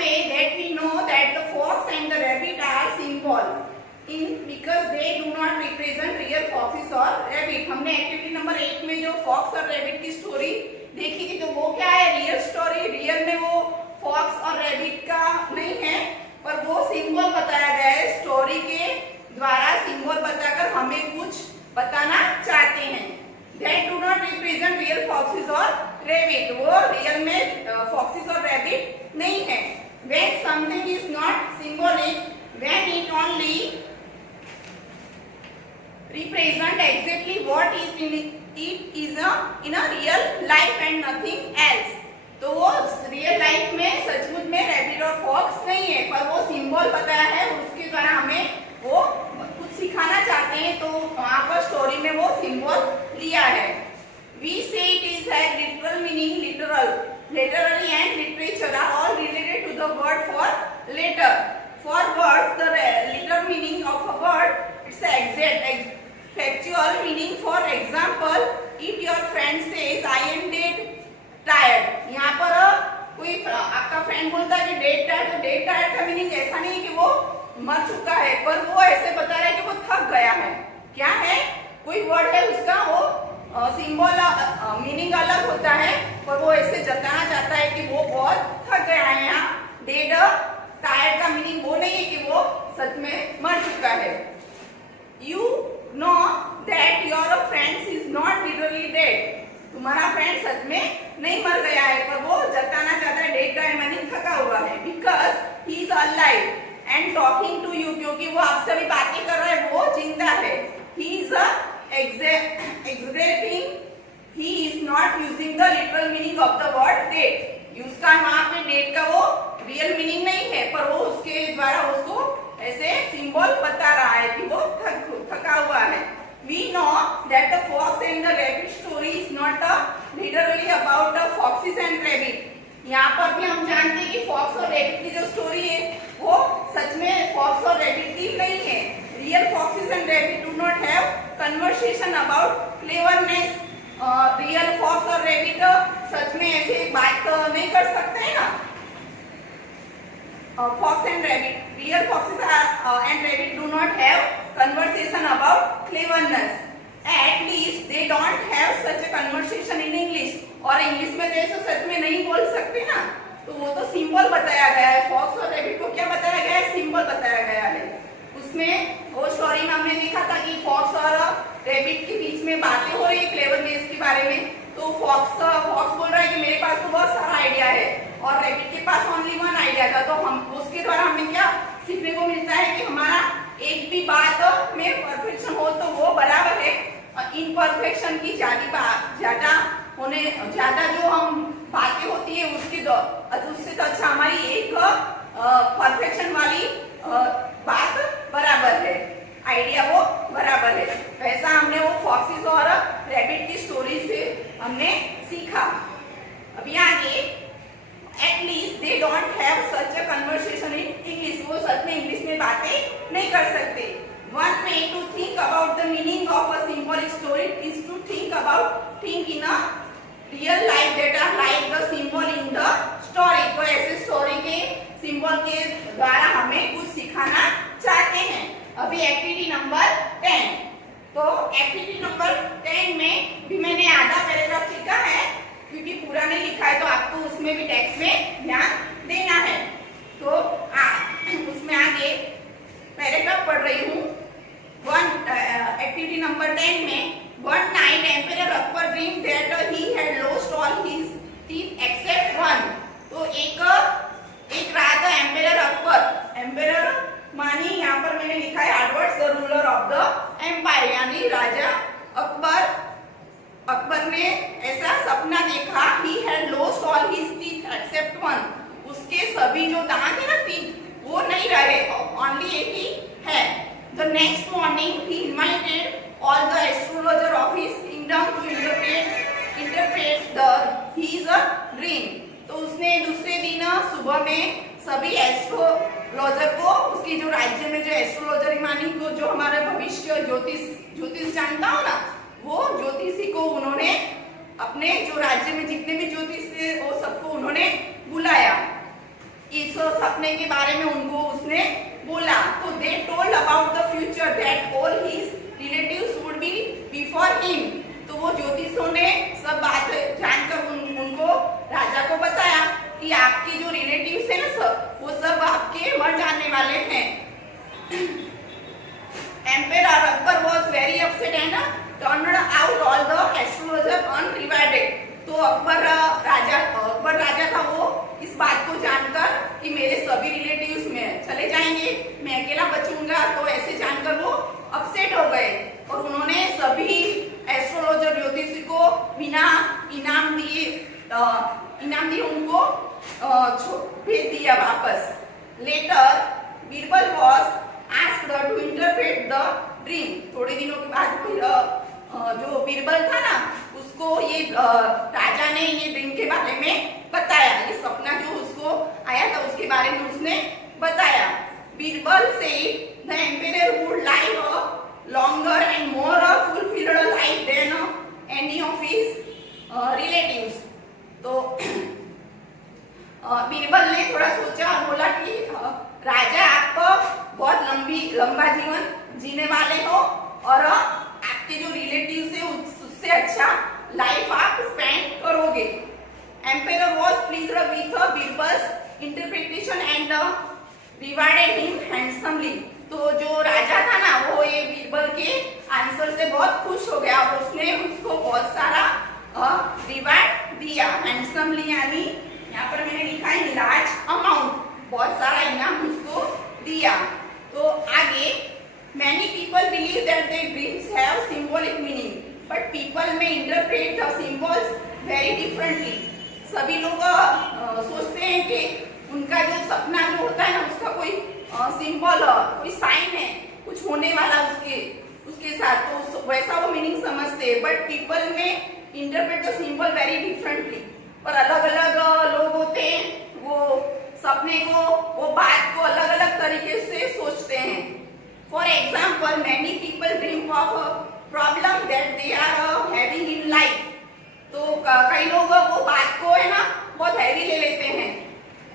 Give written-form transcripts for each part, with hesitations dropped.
way that we know that the fox and the rabbit are symbol in because they do not represent real foxes or rabbit. हमने activity number 1 में जो fox और rabbit की story देखी थी, तो वो क्या है, रियल स्टोरी। रियल में वो फॉक्स और रैबिट का नहीं है, पर वो सिंबल बताया गया है। स्टोरी के द्वारा सिंबल बताकर हमें कुछ बताना चाहते हैं। They do not represent real foxes or rabbit. वो रियल में foxes और rabbit नहीं है। When something is not symbolic, when it only represent exactly what is in a real life and nothing else. तो वो रियल लाइफ में सचमुच में रैबिट और फॉक्स नहीं है, पर वो सिंबल बताया है और उसके द्वारा हमें वो कुछ सिखाना चाहते हैं। तो वहाँ पर स्टोरी में वो सिंबल लिया है। We say it is a literal meaning, literally and literature are all related to the word for letter. For words, the literal meaning of a word, it's the exact factual meaning. For example, if your friend says I am dead tired, यहाँ पर कोई आपका friend बोलता है कि dead tired, तो dead tired का meaning ऐसा नहीं है कि वो मर चुका है, पर वो ऐसे बता रहा है कि वो थक गया है। क्या है, कोई वर्ड है उसका वो सिंबल मीनिंग अलग होता है, पर वो ऐसे जताना चाहता है कि वो बहुत थक गया है। यहाँ डेड टायर्ड का मीनिंग वो नहीं है कि वो सच में मर चुका है। You know that your friend is not literally dead, तुम्हारा फ्रेंड सच में नहीं मर गया है, पर वो जताना चाहता है डेड का मीनिंग थका हुआ है। Because he is alive and talking to you, क्योंकि वो आपसे भी बातें कर रहा है, वो जिंदा है। He is exaggerating, he is not using the literal meaning of the word dead। उसका वहाँ पे डेड का वो रियल मीनिंग नहीं है, पर वो उसके द्वारा उसको ऐसे सिंबल बता रहा है कि वो थका हुआ है। We know that the fox and the rabbit story is not literally about the foxes and rabbit। यहाँ पर भी हम जानते हैं कि फॉक्स और रैबिट की जो स्टोरी है वो सच में फॉक्स और रैबिट की नहीं है। Real foxes and rabbit do not have conversation about cleverness. Real fox और रैबिट सच में ऐसे बात नहीं कर सकते हैं ना। Fox and rabbit, real foxes and rabbit do not have conversation about cleverness. At least they don't have such a conversation in English। और इंग्लिश में जैसे सच में नहीं बोल सकते ना, तो वो तो सिंबल बताया गया है। फॉक्स और रैबिट को क्या बताया गया है, सिंबल बताया गया है। उसमें वो स्टोरी में हमने देखा था कि फॉक्स और रैबिट के बीच में बातें हो रही है क्लेवरनेस के बारे में। तो फॉक्स बोल रहा है कि मेरे पास तो बहुत सारा आइडिया है, और रैबिट के पास ओनली वन आइडिया था। तो हम उसके द्वारा हमें क्या सीखने को मिलता है कि हमारा एक भी बात में परफेक्शन हो तो वो बराबर है। इनपरफेक्शन की ज्यादा जो हम बातें होती है उससे तो अच्छा हमारी एक परफेक्शन वाली बात बराबर है, आइडिया वो बराबर है। वैसा हमने वो फॉक्सेस और रैबिट की स्टोरी से हमने सीखा। अभी आगे, at least they don't have such a conversation in English, वो सच में इंग्लिश में बातें नहीं कर सकते। One way to think about the meaning of a symbolic story is to think in a real life that are like the symbol in the story. तो ऐसे स्टोरी के सिंबल के द्वारा हमें कुछ सिखाना चाहते हैं। अभी एक्टिविटी नंबर 10, तो एक्टिविटी नंबर 10 में भी मैंने आधा पैराग्राफ लिखा है, क्योंकि पूरा नहीं लिखा है तो आपको उसमें भी टेक्स्ट में ध्यान देना है। तो उसमें आगे पैराग्राफ पढ़ रही हूँ। एक्टिविटी नंबर 10 में, one night emperor Akbar dream that he had lost all his teeth except one. तो एक रात एम्परर अकबर, एम्परर मानी यहाँ पर मैंने लिखा है Edwards the ruler of the empire, यानी राजा अकबर ने ऐसा सपना देखा, he had lost all his teeth except one। उसके सभी जो दांत है ना, टीथ, वो नहीं रहे, ओनली एक ही है। The next morning he invited all the astrologer of his kingdom to interpret his dream। तो उसने दूसरे दिन सुबह में सभी एस्ट्रोलॉजर को, उसकी जो राज्य में जो एस्ट्रोलॉजर मानी को, जो हमारे भविष्य ज्योतिष जानता हो ना, वो ज्योतिषी को उन्होंने अपने जो राज्य में जितने भी ज्योतिष थे वो सबको उन्होंने बुलाया। इस सपने के बारे में उनको उसने बोला। तो they told about the future that all his relatives would be before him. तो वो ज्योतिषों ने सब बात जानकर उनको राजा को बताया कि आपके जो रिलेटिव्स है ना सब, वो सब आपके मर जाने वाले हैं। Emperor Akbar was very upset and turned out all the astrologer unrewarded. तो अकबर राजा था, वो इस बात को जानकर कि मेरे सभी रिलेटिव्स में चले जाएंगे, मैं अकेला बचूंगा, तो ऐसे जानकर वो अपसेट हो गए और उन्होंने सभी एस्ट्रोलॉजर ज्योतिषी को बिना इनाम दिए उनको भेज दिया वापस। Later Birbal was asked to interpret the dream. थोड़े दिनों के बाद जो बीरबल था ना, उसको ये राजा ने ये ड्रीम के बारे में बताया, ये सपना जो उसको आया था उसके बारे में उसने बताया। Birbal said the emperor would live a longer and more fulfilled life than any of his relatives। तो बीरबल ने थोड़ा सोचा और बोला कि राजा आप बहुत लंबा जीवन जीने वाले हो और आपके जो रिलेटिव्स है उससे अच्छा लाइफ आप स्पेंड करोगे। Emperor was pleased with Birbal's interpretation and rewarded him handsomely. तो जो राजा था ना, वो ये बीरबल के आंसर से बहुत खुश हो गया और उसने उसको बहुत सारा रिवार्ड दिया। हैंडसमली यानी यहाँ पर मैंने लिखा है लार्ज अमाउंट, बहुत सारा इनाम उसको दिया। तो आगे many people believe that their dreams have symbolic meaning but people may interpret the symbols very differently. सभी लोग सोचते हैं कि उनका जो सपना जो होता है ना, उसका कोई सिंबल कोई साइन है, कुछ होने वाला उसके साथ, तो वैसा वो मीनिंग समझते हैं। But people may interpret the symbol very differently. पर अलग अलग लोग होते हैं, वो सपने को, वो बात को अलग अलग तरीके से सोचते हैं। For example many people dream of problem that they are having in life. तो कई लोग वो बात को है ना बहुत हैवी ले लेते हैं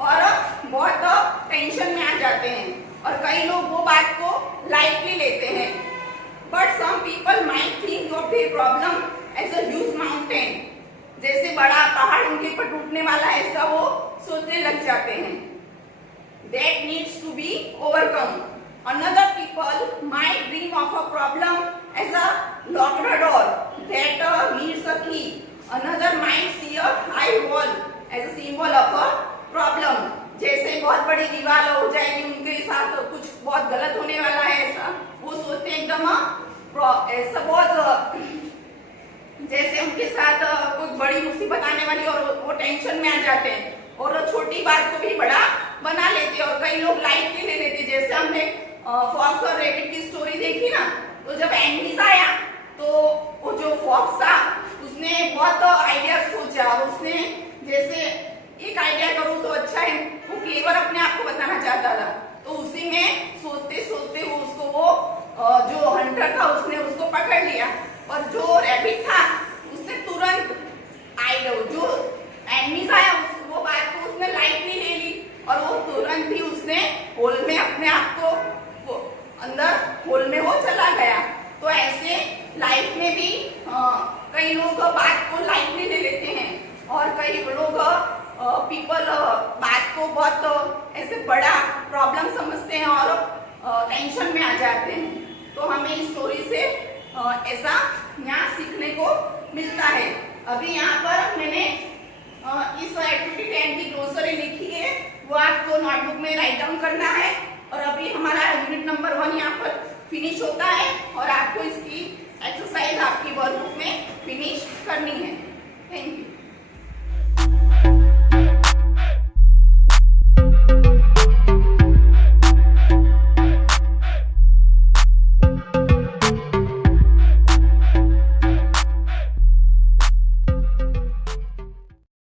और बहुत टेंशन में आ जाते हैं, और कई लोग वो बात को लाइटली लेते हैं। But some people might think of their problem as a huge mountain. जैसे बड़ा पहाड़ उनके ऊपर टूटने वाला है, ऐसा वो सोचने लग जाते हैं। That needs to be overcome. Another people might dream of a problem as a locked door that needs a key. Another might see a high wall as a symbol of a problem। जैसे बहुत बड़ी दीवार हो जाएगी उनके साथ, कुछ बहुत गलत होने वाला है, ऐसा वो सोचते हैं एकदम ऐसा बहुत जैसे उनके साथ कुछ बड़ी मुसीबत आने वाली और वो टेंशन में आ जाते हैं और छोटी बात को भी बड़ा बना लेते हैं। और कई लोग लाइटली ले लेते हैं। जैसे हमने फॉक्स और रैबिट की स्टोरी देखी ना, तो जब एनिमीज आया तो वो जो फॉक्स था उसने बहुत आइडिया सोचा, उसने जैसे एक आइडिया करूं तो अच्छा है, वो क्लेवर अपने आप को बताना चाहता था। तो उसी में सोचते सोचते वो उसको जो हंटर था उसने उसको पकड़ लिया, और जो रैबिट था उसने तुरंत आइडिया, जो एनिमीज आया वो बात को उसने लाइटली ले ली और वो तुरंत ही उसने होल में अपने आप को अंदर होल में वो चला गया। तो ऐसे लाइफ में भी कई लोग बात को लाइटली ले लेते हैं और कई लोग पीपल बात को बहुत ऐसे बड़ा प्रॉब्लम समझते हैं और टेंशन में आ जाते हैं। तो हमें इस स्टोरी से ऐसा यहाँ सीखने को मिलता है। अभी यहाँ पर मैंने इस एक्टिविटी 10 की ग्लोसरी लिखी है, वो आपको नोटबुक में राइट डाउन करना है। और अभी हमारा यूनिट नंबर 1 यहाँ पर फिनिश होता है और आपको इसकी एक्सरसाइज आपकी वर्कबुक में फिनिश करनी है। Thank you.